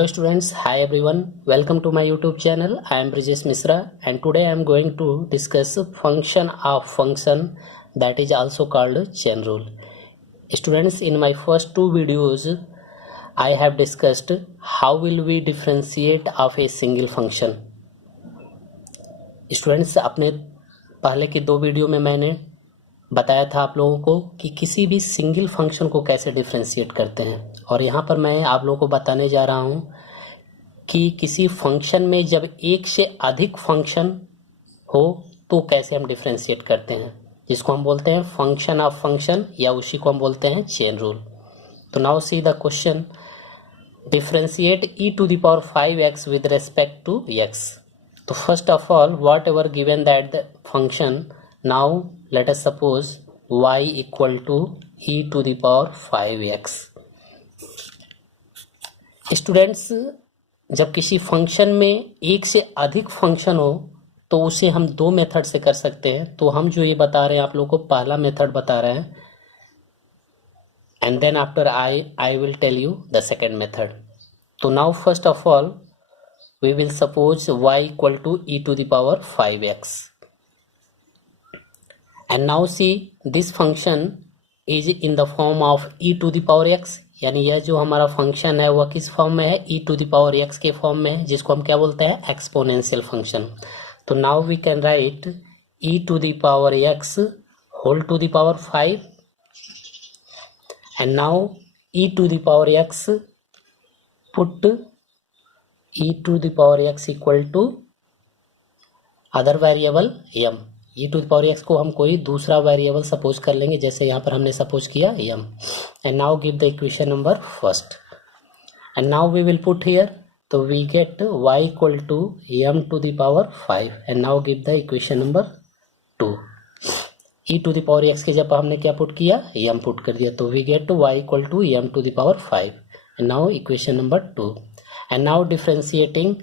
Hello students, hi everyone, welcome to my YouTube channel. I am Brijesh Misra and today I am going to discuss function of function, that is also called chain rule. Students, in my first two videos I have discussed how will we differentiate of a single function. Students, अपने पहले के दो video में मैंने बताया था आप लोगों को कि किसी भी सिंगल फंक्शन को कैसे डिफरेंशिएट करते हैं, और यहाँ पर मैं आप लोगों को बताने जा रहा हूँ कि किसी फंक्शन में जब एक से अधिक फंक्शन हो तो कैसे हम डिफरेंशिएट करते हैं, जिसको हम बोलते हैं फंक्शन ऑफ फंक्शन, या उसी को हम बोलते हैं चेन रूल. तो now see the question, differentiate e to the power 5x with respect to x. तो first of all what ever given that the function, now let us suppose y equal to e to the power 5x. Students, जब किसी function में एक से अधिक function हो तो उसे हम दो मेथड से कर सकते हैं. तो हम जो ये बता रहे हैं आप लोगों को पहला मेथड बता रहे हैं, and then after I will tell you the second method. तो now first of all we will suppose y equal to e to the power 5x. And now see, this function is in the form of e to the power x. यानी यह जो हमारा function है वह किस form में है, e to the power x के फॉर्म में है, जिसको हम क्या बोलते हैं, एक्सपोनेंशियल फंक्शन. तो now we can write e to the power x whole to the power 5, and now e to the power x, put e to the power x equal to other variable m. e to the power x को हम कोई दूसरा variable suppose कर लेंगे, जैसे यहाँ पर हमने सपोज किया m. And now give the equation number first, and now we will put here. तो we get y equal to m to the power 5, and now give the equation number 2. e to the power x के जब हमने क्या put किया, m put कर दिया, तो we get y equal to m to the power 5, and now equation number 2. And now differentiating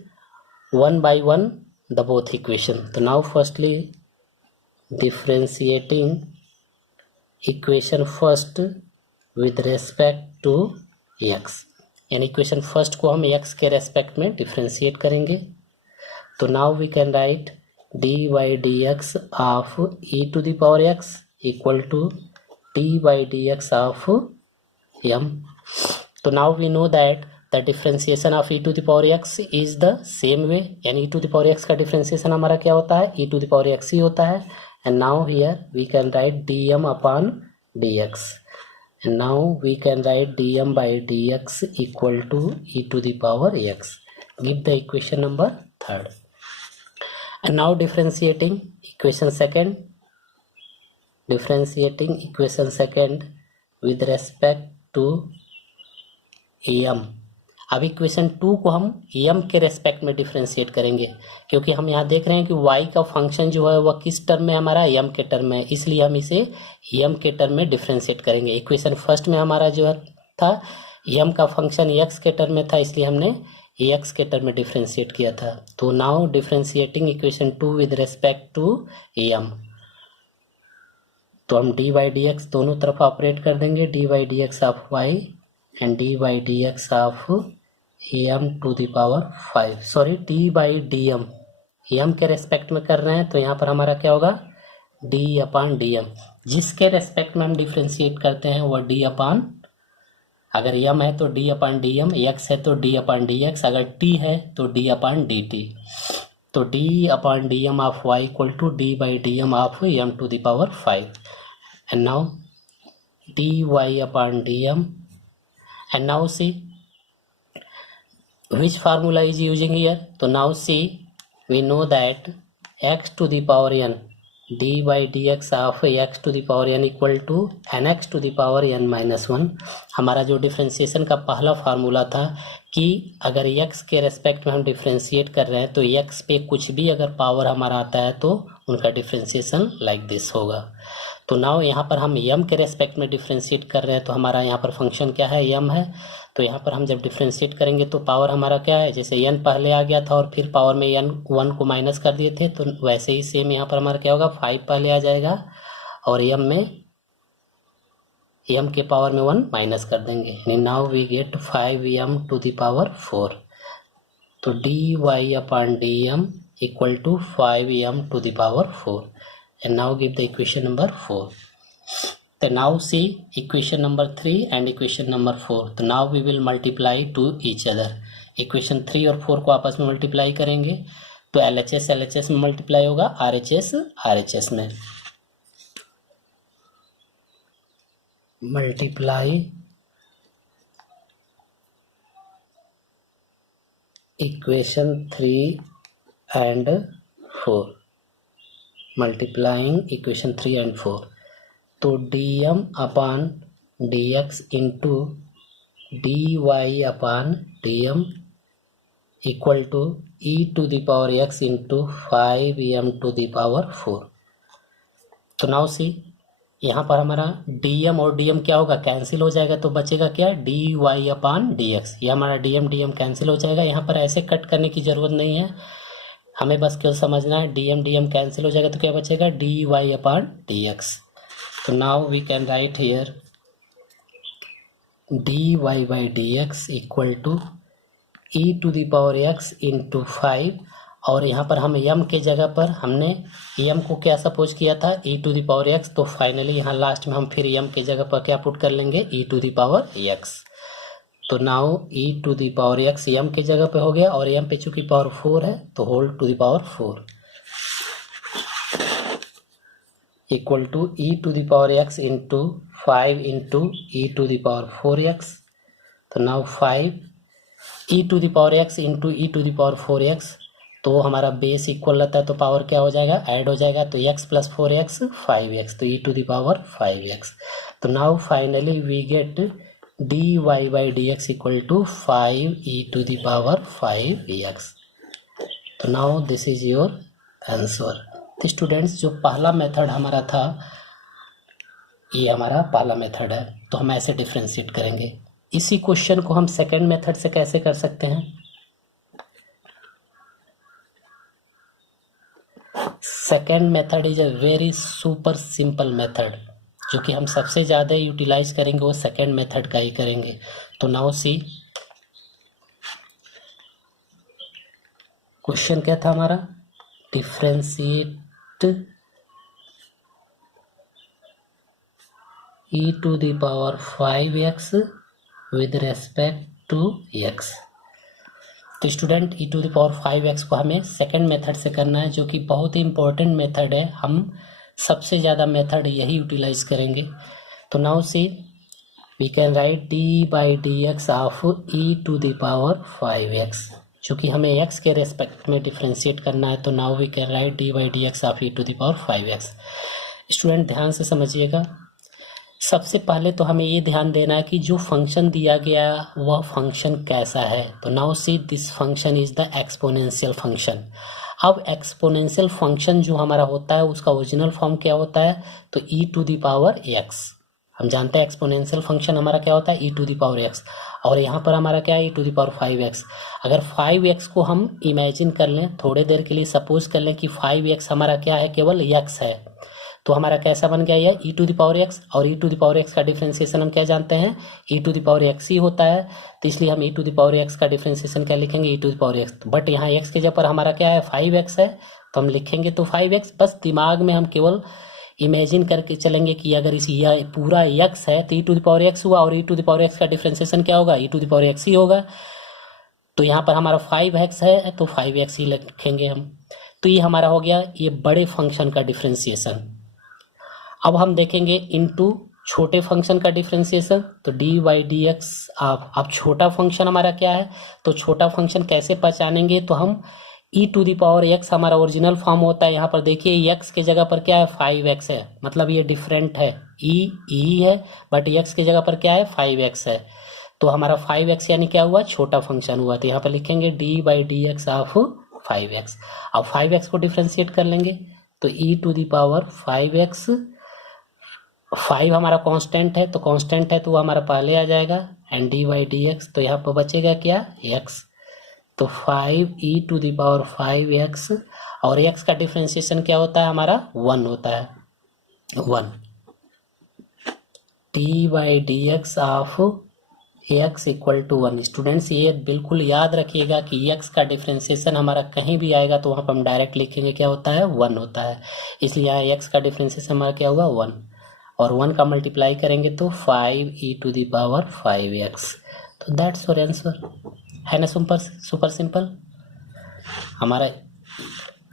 one by one the both equation. तो now firstly differentiating equation first with respect to x, यानी equation first को हम x के respect में differentiate करेंगे. तो now we can write dy dx of e to the power x equal to dy dx of m. तो now we know that the differentiation of e to the power x is the same way, यानी e to the power x का differentiation हमारा क्या होता है, e to the power x ही होता है. And now here we can write dm upon dx, and now we can write dm by dx equal to e to the power x. Give the equation number third. And now differentiating equation second with respect to m. अब equation 2 को हम m के respect में differentiate करेंगे, क्योंकि हम यहाँ देख रहे हैं कि y का फंक्शन जो है वह किस टर्म में हमारा, m के टर्म में, इसलिए हम इसे m के टर्म में डिफरेंशिएट करेंगे. इक्वेशन फर्स्ट में हमारा जो था m का फंक्शन x के टर्म में था, इसलिए हमने x के टर्म में डिफरेंशिएट किया था. तो now differentiating equation 2 with respect to m, तो हम dy dx दोनों तरफ ऑपरेट कर देंगे, dy dx of y and dy dx of m to the power 5, sorry d by dm, m के रेस्पेक्ट में कर रहे हैं, तो यहाँ पर हमारा क्या होगा, d अपान dm. जिसके रेस्पेक्ट में हम डिफ्रेंशिएट करते हैं वह d अपान, अगर m है तो d अपान dm, x है तो d अपान dx, अगर t है तो d अपान dt. तो d upon dm of y equal to d by dm of m to the power 5, and now dy upon dm. And now see which formula is using here. So now see, we know that x to the power n dy dx of x to the power n equal to nx to the power n minus 1. हमारा जो differentiation का पहला formula था कि अगर x के respect में हम डिफ्रेंशिएट कर रहे हैं तो x पे कुछ भी अगर पावर हमारा आता है तो उनका डिफ्रेंशिएशन लाइक दिस होगा. तो नाउ यहाँ पर हम m के रेस्पेक्ट में डिफ्रेंशिएट कर रहे हैं, तो हमारा यहाँ पर फंक्शन क्या है, m है. तो यहाँ पर हम जब डिफ्रेंशिएट करेंगे तो पावर हमारा क्या है, जैसे n पहले आ गया था और फिर पावर में n 1 को माइनस कर दिए थे, तो वैसे ही सेम यहाँ पर हमारा क्या होगा, 5 पहले आ जाएगा और m के पावर में 1 माइनस कर देंगे. Now we get 5m to the power 4. तो dy/dm equal to 5m to the power 4. And now give the equation number 4. So now see equation number 3 and equation number 4. तो now we will multiply to each other. equation 3 और 4 को आपस में multiply करेंगे तो LHS LHS में multiply होगा, RHS RHS में multiply equation 3 and 4, multiplying equation 3 and 4. तो dm upon dx into dy/dm equal to e to the power x into 5m to the power 4. तो नाउ सी यहाँ पर हमारा dm और dm क्या होगा, कैंसिल हो जाएगा, तो बचेगा क्या, dy/dx. ये हमारा dm कैंसिल हो जाएगा. यहाँ पर ऐसे कट करने की ज़रूरत नहीं है, हमें बस केवल समझना है dm कैंसिल हो जाएगा तो क्या बचेगा, dy/dx. तो now we can write here dy/dx equal to e to the power x into 5. और यहाँ पर हम m के जगह पर हमने m को क्या सपोज किया था, e to the power x. तो फाइनली यहाँ लास्ट में हम फिर m के जगह पर क्या पुट कर लेंगे, e to the power x. तो now e to the power x m के जगह पे हो गया और m पे चूंकि पावर 4 है तो whole to the power 4 equal to e to the power x into 5 into e to the power 4x. तो now 5 e to the power x into e to the power 4x. तो हमारा base equal रहता है तो power क्या हो जाएगा, add हो जाएगा. तो x प्लस 4x 5x, तो e to the power 5x. तो now finally we get dy/dx equal to 5e to the power 5x. तो now this is your answer. तो स्टूडेंट्स जो पहला मेथड हमारा था, ये हमारा पहला मेथड है, तो हम ऐसे डिफ्रेंशिएट करेंगे. इसी क्वेश्चन को हम सेकंड मेथड से कैसे कर सकते हैं. Second method is a very super simple method, जो कि हम सबसे ज़्यादा यूटिलाइज करेंगे वो सेकंड मेथड का ही करेंगे. तो नाउ सी क्वेश्चन क्या था हमारा, differentiate e to the power 5x with respect to x. तो student e to the power 5x को हमें सेकंड मेथड से करना है, जो कि बहुत ही इंपॉर्टेंट मेथड है. हम सबसे ज़्यादा मेथड यही यूटिलाइज करेंगे. तो now see we can write d/dx of e to the power 5x, चूँकि हमें x के रेस्पेक्ट में डिफ्रेंशिएट करना है. तो now we can write d/dx of e to the power 5x. Student ध्यान से समझिएगा. सबसे पहले तो हमें ये ध्यान देना है कि जो फंक्शन दिया गया वह फंक्शन कैसा है. तो now see this function is the exponential function. अब एक्सपोनेंशियल फंक्शन जो हमारा होता है उसका ओरिजिनल फॉर्म क्या होता है, तो e to the power x. हम जानते हैं एक्सपोनेंशियल फंक्शन हमारा क्या होता है, e to the power x. और यहाँ पर हमारा क्या है, e to the power 5x. अगर 5x को हम इमेजिन कर लें थोड़े देर के लिए, सपोज कर लें कि 5x हमारा क्या है, केवल x है, तो हमारा कैसा बन गया यह e to the power x. और e to the power x का डिफरेंशिएशन हम क्या जानते हैं, e to the power x ही होता है. तो इसलिए हम e to the power x का डिफरेंशिएशन क्या लिखेंगे, e to the power x. But यहाँ x के जगह पर हमारा क्या है, 5x है, तो हम लिखेंगे तो 5x. बस दिमाग में हम केवल इमेजिन करके चलेंगे कि अगर इस यह पूरा x है तो e to the power x हुआ, और e to the power x का डिफरेंशिएशन क्या होगा, e to the power x ही होगा. तो यहाँ पर हमारा 5x है तो 5x ही लिखेंगे हम. तो ये हमारा हो गया ये बड़े फंक्शन का डिफरेंशिएशन. अब हम देखेंगे इनटू छोटे फंक्शन का डिफरेंशिएशन. तो dy/dx अब छोटा फंक्शन हमारा क्या है, तो छोटा फंक्शन कैसे पहचानेंगे, तो हम e to the power x हमारा ओरिजिनल फॉर्म होता है. यहाँ पर देखिए x के जगह पर क्या है, 5x है, मतलब ये डिफरेंट है, e है, बट x के जगह पर क्या है, 5x है. तो हमारा 5x यानी क्या हुआ, छोटा फंक्शन हुआ. तो यहाँ पर लिखेंगे dy/dx ऑफ 5x. अब 5x को डिफ्रेंशिएट कर लेंगे तो e to the power 5x, 5 हमारा कांस्टेंट है, तो कांस्टेंट है तो वो हमारा पहले आ जाएगा. एंड dy/dx, तो यहाँ पर बचेगा क्या, x. तो 5e to the power 5x, और x का डिफरेंशिएशन क्या होता है हमारा, 1 होता है, 1. dy/dx of x equal to 1। Students ये बिल्कुल याद रखिएगा कि एक्स का डिफ्रेंसिएशन हमारा कहीं भी आएगा तो वहाँ पर हम डायरेक्ट लिखेंगे क्या होता है, 1 होता है। इसलिए यहाँ एक्स का डिफ्रेंसिएशन हमारा क्या होगा, 1, और 1 का मल्टीप्लाई करेंगे तो 5e⁵x। तो दैट्स योर आंसर, है ना। Super simple. हमारा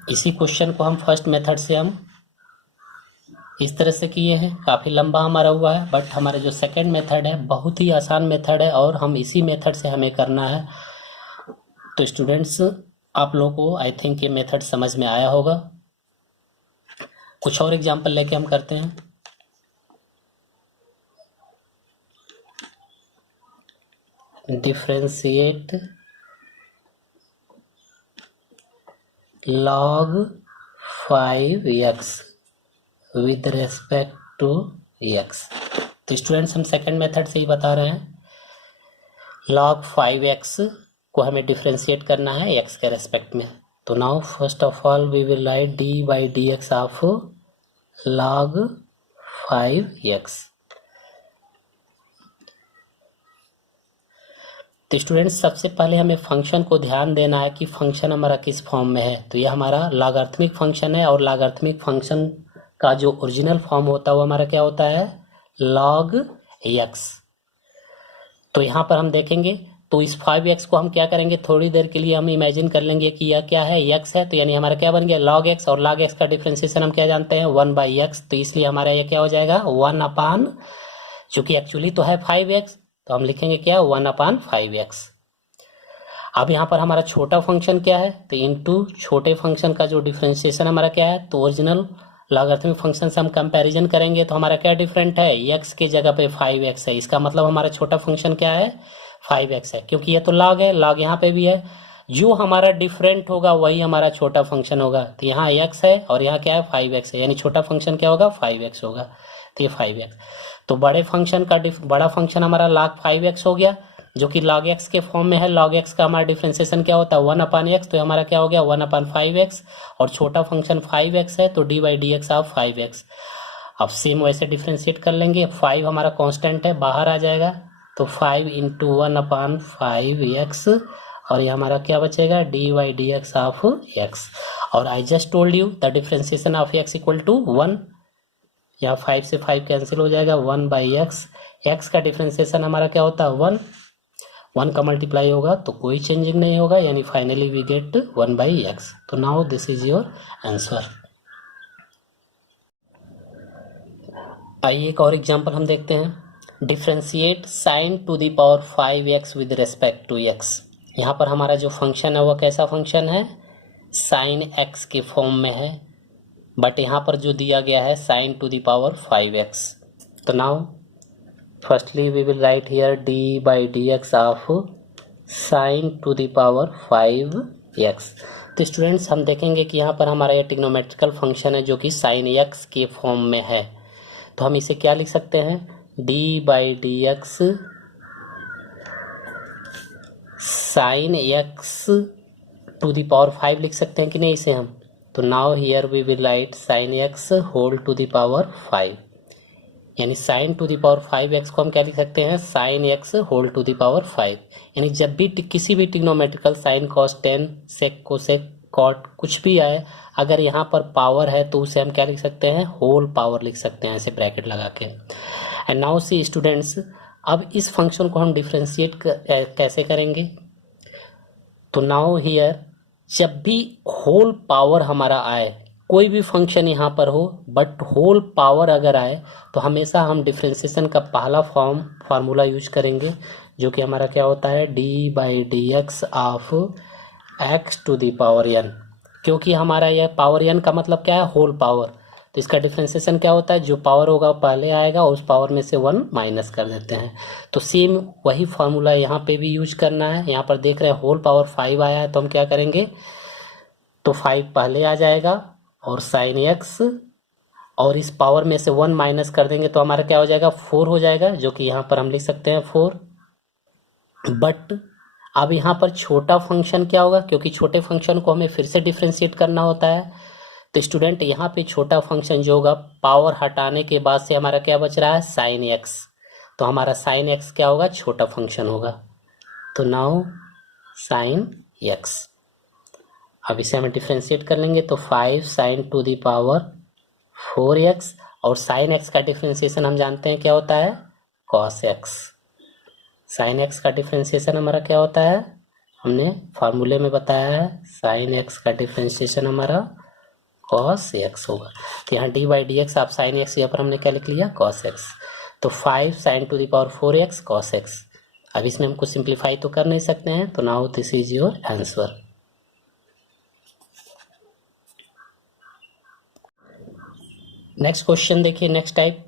इसी क्वेश्चन को हम फर्स्ट मेथड से हम इस तरह से किए हैं, काफ़ी लंबा हमारा हुआ है, बट हमारा जो सेकंड मेथड है बहुत ही आसान मेथड है और हम इसी मेथड से हमें करना है। तो स्टूडेंट्स आप लोगों को आई थिंक ये मेथड समझ में आया होगा। कुछ और एग्जांपल लेके हम करते हैं। Differentiate log 5x with respect to x। तो स्टूडेंट्स हम सेकंड मेथड से ही बता रहे हैं। log 5x को हमें डिफरेंशिएट करना है x के रेस्पेक्ट में। तो now first of all we will write d/dx of log 5x। तो स्टूडेंट्स सबसे पहले हमें फंक्शन को ध्यान देना है कि फंक्शन हमारा किस फॉर्म में है। तो यह हमारा लॉगरिथमिक फंक्शन है और लॉगरिथमिक फंक्शन का जो ओरिजिनल फॉर्म होता है वो हमारा क्या होता है, log x। तो यहाँ पर हम देखेंगे तो इस 5x को हम क्या करेंगे, थोड़ी देर के लिए हम इमेजिन कर लेंगे कि यह क्या है, x है। तो यानी हमारा क्या बन गया, log x, और log x का डिफरेंशिएशन हम क्या जानते हैं, 1/x। तो इसलिए हमारा यह क्या हो जाएगा, 1/, चूंकि एक्चुअली तो है 5x तो हम लिखेंगे क्या, 1/5x। अब यहाँ पर हमारा छोटा फंक्शन क्या है, तो इनटू छोटे फंक्शन का जो डिफरेंशिएशन हमारा क्या है, तो ओरिजिनल लॉगरिथमिक फंक्शन से हम कंपैरिजन करेंगे तो हमारा क्या डिफरेंट है, x की जगह पे 5x है। इसका मतलब हमारा छोटा फंक्शन क्या है, 5x है, क्योंकि ये तो log है, log यहाँ पे भी है। जो हमारा डिफरेंट होगा वही हमारा छोटा फंक्शन होगा। तो यहाँ x है और यहाँ क्या है, 5x है, यानी छोटा फंक्शन क्या होगा, 5x होगा। तो ये 5x, तो बड़े फंक्शन का बड़ा फंक्शन हमारा log 5x हो गया, जो कि log x के फॉर्म में है। log x का हमारा डिफरेंशिएशन क्या होता है, 1/x। तो हमारा क्या हो गया, 1/5x, और छोटा फंक्शन 5x है तो d/dx ऑफ 5x। अब सेम वैसे डिफरेंशिएट कर लेंगे, 5 हमारा कांस्टेंट है, बाहर आ जाएगा, तो 5 × 1/5x, और ये हमारा क्या बचेगा, d/dx ऑफ x। और I just told you the differentiation of x equal to 1। यहाँ 5 से 5 कैंसिल हो जाएगा, 1/x। x का डिफरेंशिएशन हमारा क्या होता है, 1 का मल्टीप्लाई होगा तो कोई चेंजिंग नहीं होगा, यानी फाइनली वी गेट 1/x। तो now this is your answer. आइए एक और एग्जांपल हम देखते हैं। Differentiate sin to the power 5x with respect to x। यहाँ पर हमारा जो फंक्शन है वह कैसा फंक्शन है, sin x के फॉर्म में है, बट यहाँ पर जो दिया गया है sin to the power 5x। तो now firstly we will write here d/dx of sin to the power 5x। तो स्टूडेंट्स हम देखेंगे कि यहाँ पर हमारा ये ट्रिग्नोमेट्रिकल फंक्शन है जो कि sin x के फॉर्म में है। तो हम इसे क्या लिख सकते हैं, d/dx sin x to the power 5 लिख सकते हैं कि नहीं इसे हम। तो now here we will write sin x whole to the power 5, यानी sin to the power 5x को हम क्या लिख सकते हैं, sin x whole to the power 5। यानी जब भी किसी भी trigonometrical sine cos tan sec cosec cot कुछ भी आए, अगर यहाँ पर पावर है तो उसे हम क्या लिख सकते हैं, होल पावर लिख सकते हैं, ऐसे ब्रैकेट लगा के। एंड नाउ सी स्टूडेंट्स, अब इस फंक्शन को हम डिफरेंशिएट कैसे करेंगे। तो नाउ हियर जब भी होल पावर हमारा आए, कोई भी फंक्शन यहाँ पर हो बट होल पावर अगर आए, तो हमेशा हम डिफरेंशिएशन का पहला फार्मूला यूज करेंगे, जो कि हमारा क्या होता है, d/dx of x to the power n। क्योंकि हमारा यह पावर n का मतलब क्या है, होल पावर, तो इसका डिफरेंशिएशन क्या होता है, जो पावर होगा पहले आएगा और उस पावर में से 1 माइनस कर देते हैं। तो सेम वही फार्मूला यहाँ पे भी यूज करना है। यहाँ पर देख रहे हैं होल पावर 5 आया है, तो हम क्या करेंगे, तो 5 पहले आ जाएगा और sin x, और इस पावर में से 1 माइनस कर देंगे तो हमारा क्या हो जाएगा, 4 हो जाएगा, जो कि यहाँ पर हम लिख सकते हैं 4। बट अब यहाँ पर छोटा फंक्शन क्या होगा, क्योंकि छोटे फंक्शन को हमें फिर से डिफरेंशिएट करना होता है। तो स्टूडेंट यहाँ पे छोटा फंक्शन जो होगा, पावर हटाने के बाद से हमारा क्या बच रहा है, sin x। तो हमारा साइन एक्स क्या होगा, छोटा फंक्शन होगा। तो नाउ साइन एक्स, अब इसे हमें डिफ्रेंशिएट कर लेंगे तो 5 sin to the power 4x, और साइन एक्स का डिफ्रेंशिएशन हम जानते हैं क्या होता है, cos x। साइन एक्स का डिफ्रेंशिएशन हमारा क्या होता है, हमने फार्मूले में बताया है, साइन एक्स का डिफ्रेंशिएशन हमारा cos x होगा। तो यहाँ डी बाई डी एक्स आप साइन एक्स, यहाँ पर हमने क्या लिख लिया, cos x। तो 5 sin to the power 4x cos x। अब इसमें हम कुछ सिंप्लीफाई तो कर नहीं सकते हैं, तो now this is your answer. Next question देखिए, next type,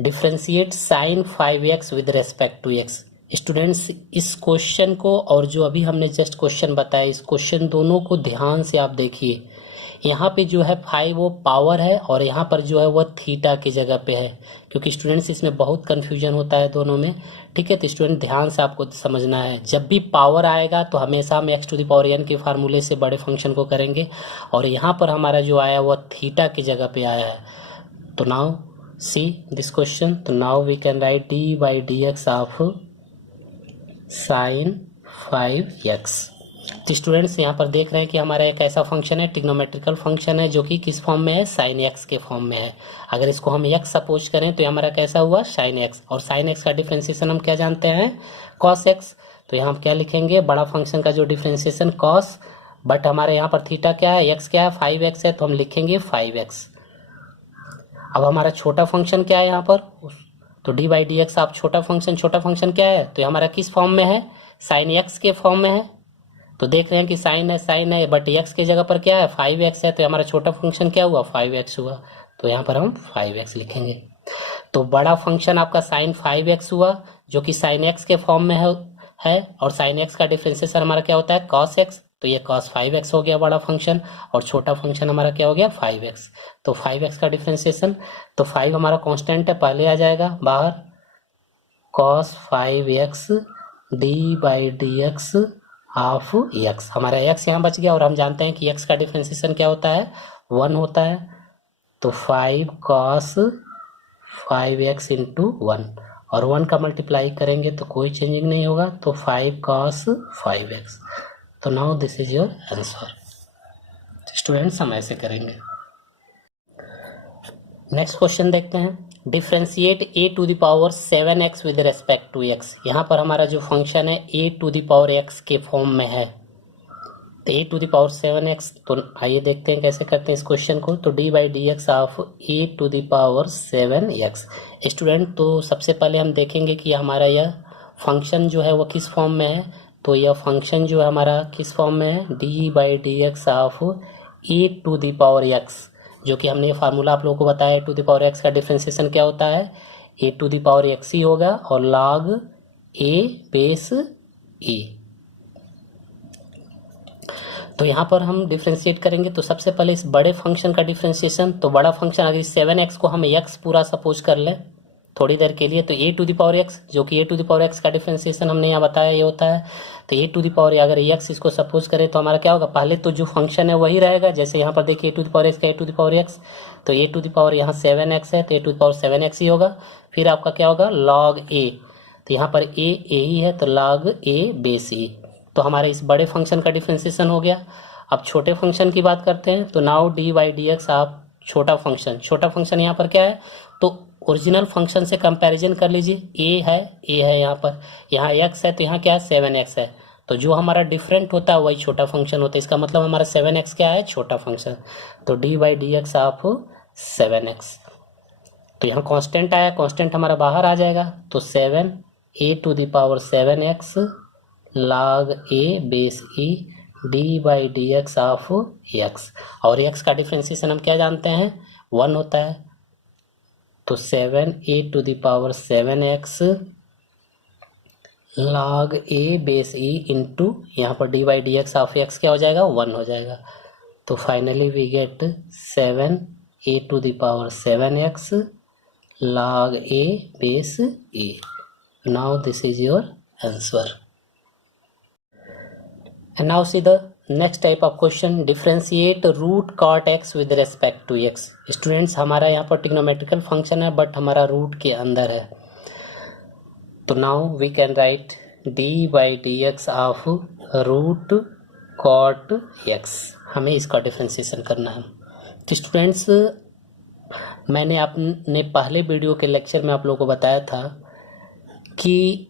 differentiate sine 5x with respect to x। Students इस क्वेश्चन को और जो अभी हमने जस्ट क्वेश्चन बताया, इस क्वेश्चन दोनों को ध्यान से आप देखिए। यहाँ पे जो है 5 वो पावर है और यहाँ पर जो है वह थीटा की जगह पे है, क्योंकि स्टूडेंट्स इसमें बहुत कन्फ्यूजन होता है दोनों में, ठीक है। तो स्टूडेंट ध्यान से आपको समझना है, जब भी पावर आएगा तो हमेशा हम x to the power n के फार्मूले से बड़े फंक्शन को करेंगे, और यहाँ पर हमारा जो आया वह थीटा की जगह पे आया है। तो नाउ सी दिस क्वेश्चन, तो now we can write d by d x of sine 5x। तो स्टूडेंट्स यहाँ पर देख रहे हैं कि हमारा एक ऐसा फंक्शन है, ट्रिग्नोमेट्रिकल फंक्शन है, जो कि किस फॉर्म में है, साइन एक्स के फॉर्म में है। अगर इसको हम एक्स सपोज करें तो हमारा कैसा हुआ, साइन एक्स, और साइन एक्स का डिफ्रेंशिएशन हम क्या जानते हैं, कॉस एक्स। तो यहाँ हम क्या लिखेंगे, बड़ा फंक्शन का जो डिफ्रेंशिएशन कॉस, बट हमारे यहाँ पर थीटा क्या है, एक्स क्या है, 5x है, तो हम लिखेंगे 5x। अब हमारा छोटा फंक्शन क्या है यहाँ पर, तो डी बाई डी एक्स आप छोटा फंक्शन क्या है, तो हमारा किस फॉर्म में है, साइन एक्स के फॉर्म में है। तो देख रहे हैं कि साइन है बट एक्स की जगह पर क्या है, 5x है, तो हमारा छोटा फंक्शन क्या हुआ, 5x हुआ। तो यहाँ पर हम 5x लिखेंगे। तो बड़ा फंक्शन आपका साइन 5x हुआ, जो कि साइन एक्स के फॉर्म में है, और साइन एक्स का डिफ्रेंशिएशन हमारा क्या होता है, cos x, तो ये cos 5x हो गया बड़ा फंक्शन, और छोटा फंक्शन हमारा क्या हो गया, 5x। तो 5x का डिफ्रेंशिएशन, तो 5 हमारा कांस्टेंट है, पहले आ जाएगा बाहर, cos 5x D by d x of x। हमारा x यहाँ बच गया, और हम जानते हैं कि x का डिफ्रेंशिएशन क्या होता है, 1 होता है। तो 5 cos 5x इंटू 1, और 1 का मल्टीप्लाई करेंगे तो कोई चेंजिंग नहीं होगा, तो 5 cos 5x। तो now this is your answer. Students हम ऐसे करेंगे। नेक्स्ट क्वेश्चन देखते हैं, differentiate a to the power 7x with respect to x। यहाँ पर हमारा जो फंक्शन है a to the power x के फॉर्म में है, तो a to the power 7x। तो आइए देखते हैं कैसे करते हैं इस क्वेश्चन को। तो d by d x of a to the power 7x। Student तो सबसे पहले हम देखेंगे कि हमारा यह फंक्शन जो है वो किस फॉर्म में है। तो यह फंक्शन जो है हमारा किस फॉर्म में है, d by d x of a to the power x, जो कि हमने फार्मूला आप लोगों को बताया, टू द पावर x का डिफ्रेंशिएशन क्या होता है, a to the power x ही होगा, और log a बेस a। तो यहाँ पर हम डिफ्रेंशिएट करेंगे, तो सबसे पहले इस बड़े फंक्शन का डिफ्रेंशिएशन, तो बड़ा फंक्शन अगर 7x को हम x पूरा सपोज कर लें थोड़ी देर के लिए, तो a to the power x, जो कि a to the power x का डिफ्रेंशिएशन हमने यहाँ बताया ये होता है। तो a टू द पावर अगर x इसको सपोज करें तो हमारा क्या होगा, पहले तो जो फंक्शन है वही रहेगा, जैसे यहाँ पर देखिए a to the power x का a to the power x, तो a टू द पावर यहाँ 7x है, तो a to the power 7x ही होगा। फिर आपका क्या होगा, log a, तो यहाँ पर a ही है, तो log a बेस a। तो हमारे इस बड़े फंक्शन का डिफ्रेंशिएशन हो गया। अब छोटे फंक्शन की बात करते हैं, तो now D by d x आप छोटा फंक्शन यहाँ पर क्या है, तो ओरिजिनल फंक्शन से कंपैरिजन कर लीजिए, a है यहाँ पर, यहाँ x है, तो यहाँ क्या है, 7x है। तो जो हमारा डिफरेंट होता है वही छोटा फंक्शन होता है, इसका मतलब हमारा 7x क्या है, छोटा फंक्शन। तो d by d x of 7x, तो यहाँ कांस्टेंट आया, कांस्टेंट हमारा बाहर आ जाएगा, तो 7 a to the power 7x log a base e d by d x of x, और x का डिफ्रेंशिएशन हम क्या जानते हैं, 1 होता है। तो 7 a to the power 7x log a base e into यहाँ पर d by d x of x क्या हो जाएगा, 1 हो जाएगा। तो finally we get 7 a to the power 7x log a base e। Now this is your answer. And now see the next type of question, differentiate root cot x with respect to x। Students हमारा यहाँ पर trigonometrical function है, but हमारा root के अंदर है। तो now we can write d by d x of root cot x, हमें इसका डिफ्रेंसिएशन करना है। तो स्टूडेंट्स, मैंने आपने पहले वीडियो के लेक्चर में आप लोगों को बताया था कि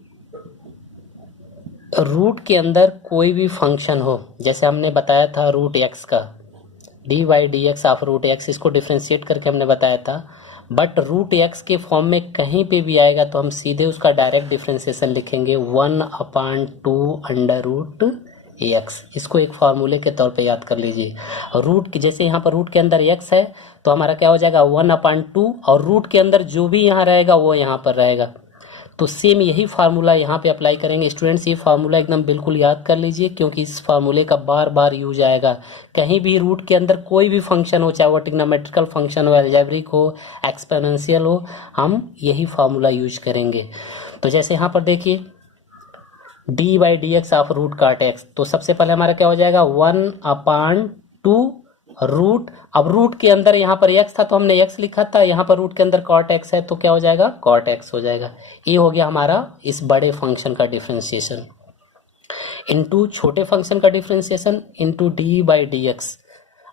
रूट के अंदर कोई भी फंक्शन हो, जैसे हमने बताया था रूट एक्स का d y d x of root x, इसको डिफ्रेंशिएट करके हमने बताया था। बट रूट एक्स के फॉर्म में कहीं पे भी आएगा तो हम सीधे उसका डायरेक्ट डिफ्रेंशिएशन लिखेंगे 1/2 अंडर रूट एक्स। इसको एक फार्मूले के तौर पे याद कर लीजिए। रूट के जैसे यहाँ पर रूट के अंदर एक्स है तो हमारा क्या हो जाएगा 1/2, और रूट के अंदर जो भी यहाँ रहेगा वो यहाँ पर रहेगा। तो सेम यही फार्मूला यहाँ पे अप्लाई करेंगे। स्टूडेंट्स, ये फार्मूला एकदम बिल्कुल याद कर लीजिए, क्योंकि इस फार्मूले का बार बार यूज आएगा। कहीं भी रूट के अंदर कोई भी फंक्शन हो, चाहे वो ट्रिग्नोमेट्रिकल फंक्शन हो, अलजेब्रिक हो, एक्सपोनेंशियल हो, हम यही फार्मूला यूज करेंगे। तो जैसे यहाँ पर देखिए d by d x of root cot x, तो सबसे पहले हमारा क्या हो जाएगा 1/2 रूट। अब रूट के अंदर यहाँ पर x था तो हमने x लिखा था, यहाँ पर रूट के अंदर cot x है तो क्या हो जाएगा cot x हो जाएगा। ये हो गया हमारा इस बड़े फंक्शन का डिफ्रेंशिएशन इनटू छोटे फंक्शन का differentiation into D by d x.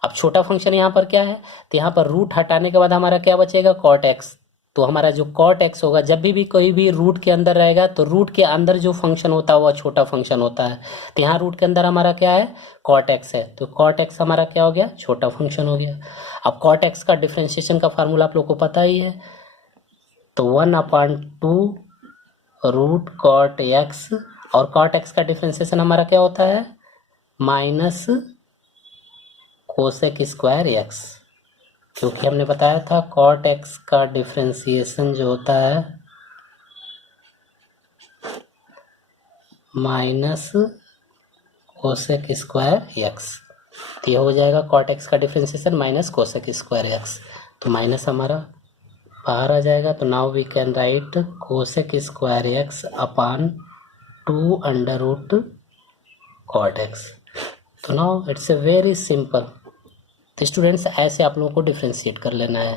अब छोटा फंक्शन यहाँ पर क्या है, तो यहाँ पर रूट हटाने के बाद हमारा क्या बचेगा cot x। तो हमारा जो cot x होगा, जब भी कोई भी रूट के अंदर रहेगा तो रूट के अंदर जो फंक्शन होता है वह छोटा फंक्शन होता है। तो यहाँ रूट के अंदर हमारा क्या है cot x है, तो cot x हमारा क्या हो गया छोटा फंक्शन हो गया। अब cot x का डिफ्रेंशिएशन का फार्मूला आप लोग को पता ही है, तो 1/2 रूट cot x, और cot x का डिफ्रेंशिएशन हमारा क्या होता है माइनस कोसेक स्क्वायर x, क्योंकि हमने बताया था cot x का डिफ्रेंशिएशन जो होता है माइनस कोसेक स्क्वायर x। तो ये हो जाएगा cot x का differentiation minus cosec square x, तो माइनस हमारा बाहर आ जाएगा। तो now we can write cosec square x upon 2 under root cot x। तो now it's a very simple. तो स्टूडेंट्स, ऐसे आप लोगों को डिफ्रेंशिएट कर लेना है।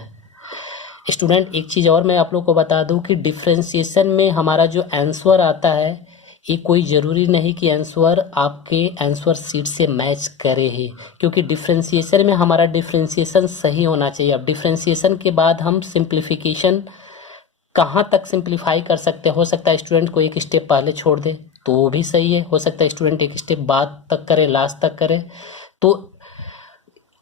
स्टूडेंट, एक चीज़ और मैं आप लोगों को बता दूं कि डिफ्रेंशिएशन में हमारा जो आंसर आता है, ये कोई ज़रूरी नहीं कि आंसर आपके आंसर शीट से मैच करे ही, क्योंकि डिफ्रेंशिएशन में हमारा डिफ्रेंशिएशन सही होना चाहिए। अब डिफ्रेंशिएशन के बाद हम सिंप्लीफिकेशन कहाँ तक सिंप्लीफाई कर सकते हैं, हो सकता है स्टूडेंट को एक स्टेप पहले छोड़ दे तो वो भी सही है, हो सकता है स्टूडेंट एक स्टेप बाद तक करे, लास्ट तक करे, तो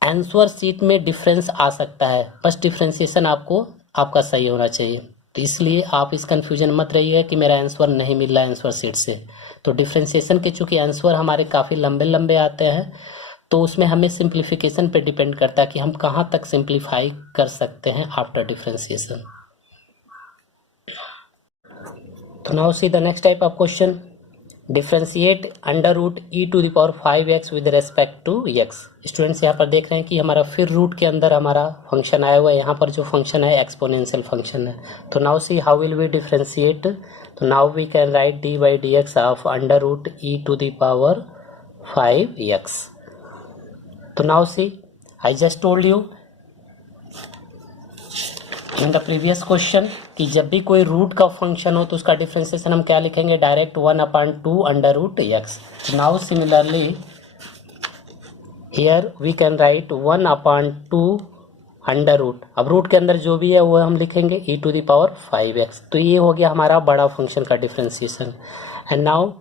आंसर शीट में डिफरेंस आ सकता है। बस डिफ्रेंशिएशन आपका सही होना चाहिए। तो इसलिए आप इस कंफ्यूजन मत रहिए कि मेरा आंसर नहीं मिल रहा है आंसर शीट से। तो डिफ्रेंशिएशन के चूँकि आंसर हमारे काफ़ी लंबे लंबे आते हैं, तो उसमें हमें सिंप्लीफिकेशन पे डिपेंड करता है कि हम कहाँ तक सिंप्लीफाई कर सकते हैं आफ्टर डिफ्रेंशिएशन। तो now see the next type of question, differentiate under root e to the power 5x with respect to x। Students, यहाँ पर देख रहे हैं कि हमारा फिर रूट के अंदर हमारा फंक्शन आया हुआ है। यहाँ पर जो फंक्शन है एक्सपोनेंशियल फंक्शन है। तो now see how will we differentiate. तो now we can write d by d x of under root e to the power 5x। तो now see I just told you in the previous question कि जब भी कोई root का function हो तो उसका डिफ्रेंशिएशन हम क्या लिखेंगे direct 1/2 under root x. Now similarly here we can write 1/2 under root. अब रूट के अंदर जो भी है वो हम लिखेंगे e to the power 5x। तो ये हो गया हमारा बड़ा फंक्शन का differentiation. And now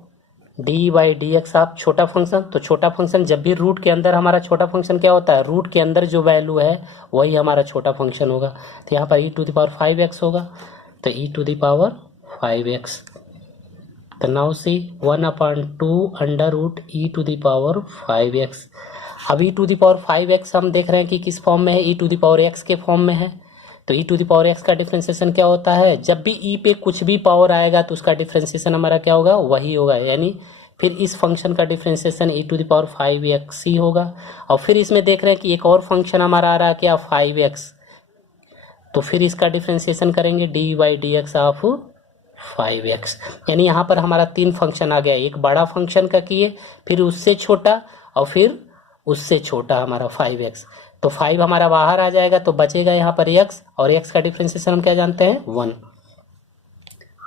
D by d x आप छोटा फंक्शन। तो छोटा फंक्शन जब भी रूट के अंदर, हमारा छोटा फंक्शन क्या होता है रूट के अंदर जो वैल्यू है वही हमारा छोटा फंक्शन होगा। तो यहाँ पर e to the power 5x होगा, तो e to the power 5x। तो now see 1/2 under root e to the power 5x। अब e to the power 5x हम देख रहे हैं कि किस फॉर्म में है, e to the power x के फॉर्म में है। तो e to the power x का डिफ्रेंशिएशन क्या होता है, जब भी e पे कुछ भी पावर आएगा तो उसका डिफ्रेंशिएशन हमारा क्या होगा वही होगा। यानी फिर इस फंक्शन का differentiation e to the power 5x ही होगा। और फिर इसमें देख रहे हैं कि एक और फंक्शन हमारा आ रहा है क्या 5x, तो फिर इसका डिफ्रेंशिएशन करेंगे D by d x of 5x। यानी यहाँ पर हमारा 3 फंक्शन आ गया, एक बड़ा फंक्शन का किए, फिर उससे छोटा, और फिर उससे छोटा हमारा 5x। तो 5 हमारा बाहर आ जाएगा तो बचेगा यहाँ पर x, और x का डिफ्रेंशिएशन हम क्या जानते हैं 1।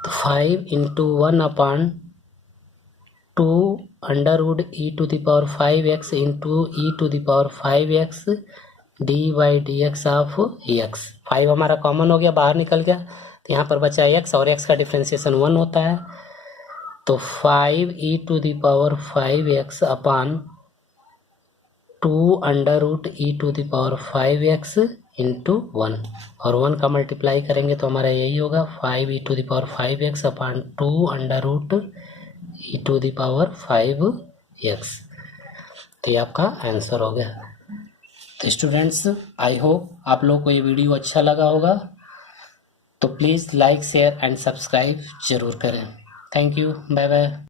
तो 5 into 1/2 √e⁻5x into e⁻5x dy/dx of x। 5 हमारा कॉमन हो गया, बाहर निकल गया, तो यहाँ पर बचा x और x का डिफ्रेंसिएशन 1 होता है। तो 5e⁻5x अपान 2√e⁻5x इंटू 1 और 1 का मल्टीप्लाई करेंगे तो हमारा यही होगा 5e⁻5x अपान 2√e⁻5x। तो ये आपका आंसर हो गया। तो स्टूडेंट्स, आई होप आप लोग को ये वीडियो अच्छा लगा होगा, तो please like share and subscribe जरूर करें। Thank you, bye bye.